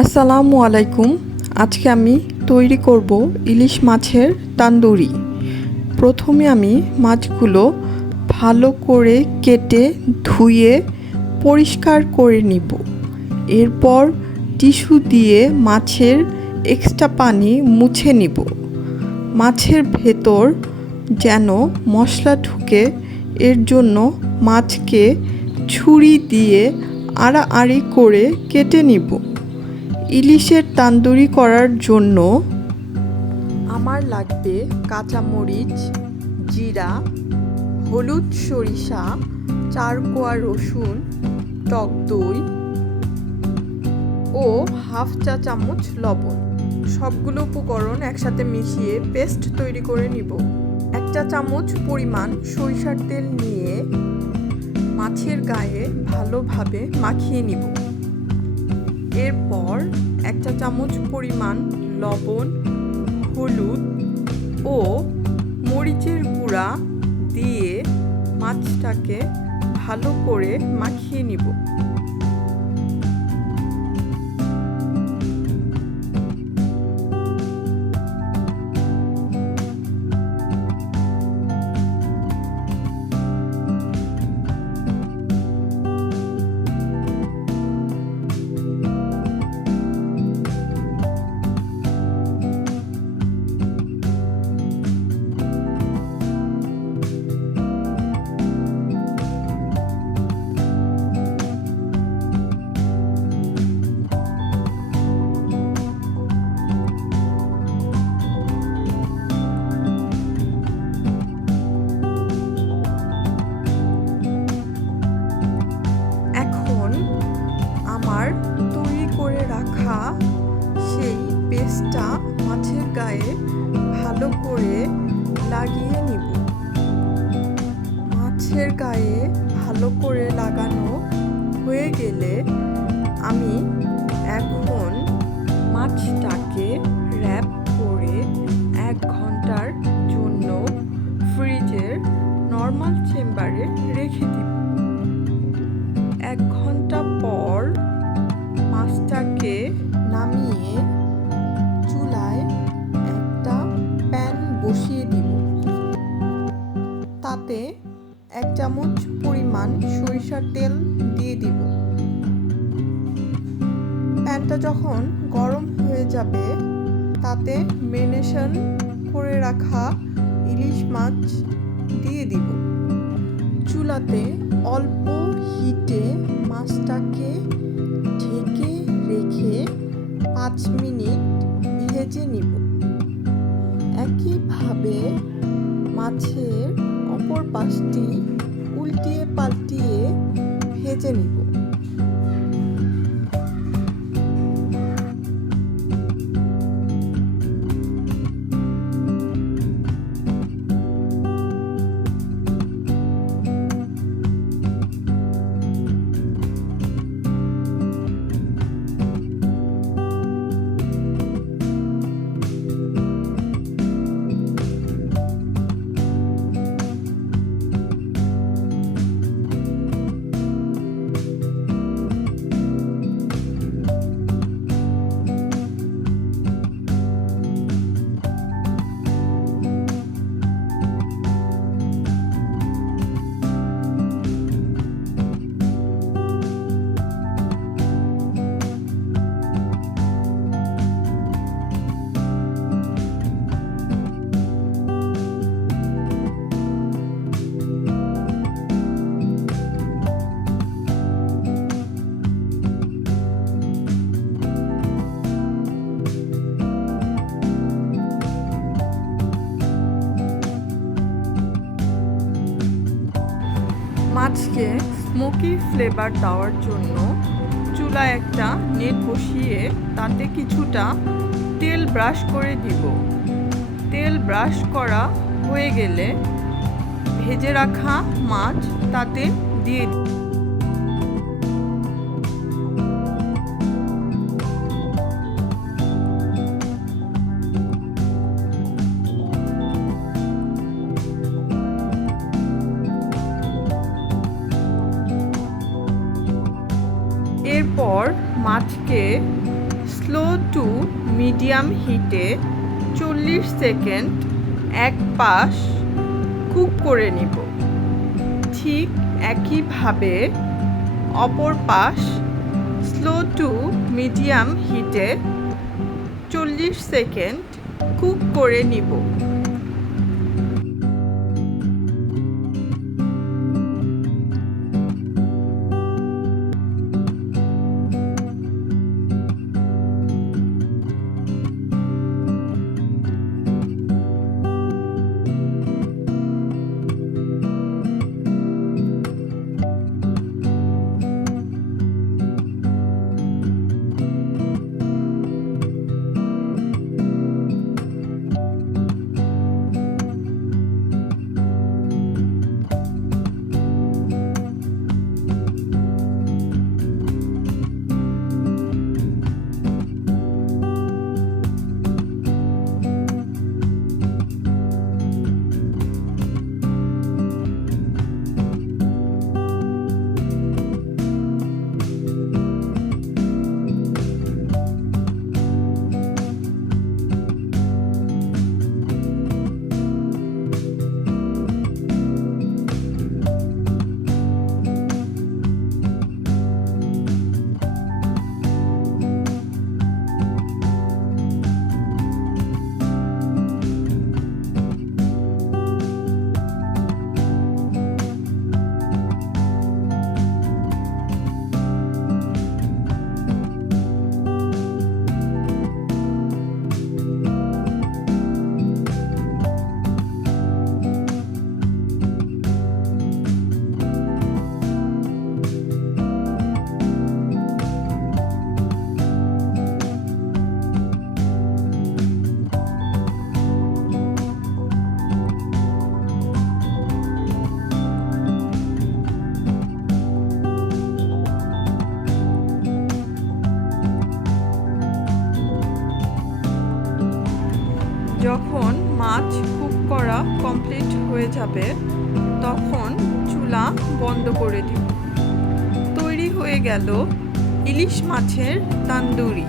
আসসালামু আলাইকুম। আজকে আমি তৈরি করব ইলিশ মাছের তান্দুরি। প্রথমে আমি মাছগুলো ভালো করে কেটে ধুয়ে পরিষ্কার করে নিব। এরপর টিস্যু দিয়ে মাছের এক্সট্রা পানি মুছে নিব। মাছের ভেতর যেন মশলা ঢুকে এর জন্য মাছকে ছুরি দিয়ে আড়াআড়ি করে কেটে নিব। ইলিশের তান্দুরি করার জন্য আমার লাগবে কাঁচামরিচ, জিরা, হলুদ, সরিষা, 4 কোয়া রসুন, টক দই ও হাফ চা চামচ লবণ। সবগুলো উপকরণ একসাথে মিশিয়ে পেস্ট তৈরি করে নিব। 1 চা চামচ পরিমাণ সরিষার তেল নিয়ে মাছের গায়ে ভালোভাবে মাখিয়ে নিব। এরপর 1 চা চামচ পরিমাণ লবণ, হলুদ ও মরিচের গুঁড়া দিয়ে মাছটাকে ভালো করে মাখিয়ে নিব। তৈরি করে রাখা সেই পেস্টটা মাছের গায়ে ভালো করে লাগিয়ে নিব। মাছের গায়ে ভালো করে লাগানো হয়ে গেলে আমি এখন মাছটাকে র্যাপ করে 1 ঘন্টার জন্য ফ্রিজের নর্মাল চেম্বারে রেখে দিব। 1 ঘন্টা পর মাছটাকে নামিয়ে চুলায় একটা প্যান বসিয়ে দিব। তাতে 1 চামচ পরিমাণ সরিষার তেল দিয়ে দিব। প্যানটা যখন গরম হয়ে যাবে তাতে ম্যারিনেশন করে রাখা ইলিশ মাছ দিয়ে দিব। চুলাতে অল্প হিটে মাছটাকে ঢেকে রেখে 5 মিনিট ভেজে নিব। একইভাবে মাছের অপর পাশটি উল্টিয়ে পাল্টিয়ে ভেজে নিব। মাছকে স্মোকি ফ্লেভার দেওয়ার জন্য চুলায় একটা নেট বসিয়ে তাতে কিছুটা তেল ব্রাশ করে দিব। তেল ব্রাশ করা হয়ে গেলে ভেজে রাখা মাছ তাতে দিয়ে দিব। এরপর মাছকে স্লো টু মিডিয়াম হিটে 40 সেকেন্ড এক পাশ কুক করে নিব। ঠিক একইভাবে অপর পাশ স্লো টু মিডিয়াম হিটে 40 সেকেন্ড কুক করে নিব। যখন মাছ কুক করা কমপ্লিট হয়ে যাবে তখন চুলা বন্ধ করে দিব। তৈরি হয়ে গেল ইলিশ মাছের তান্দুরি।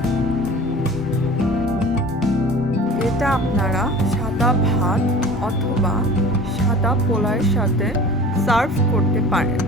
এটা আপনারা সাদা ভাত অথবা সাদা পোলাওয়ের সাথে সার্ভ করতে পারেন।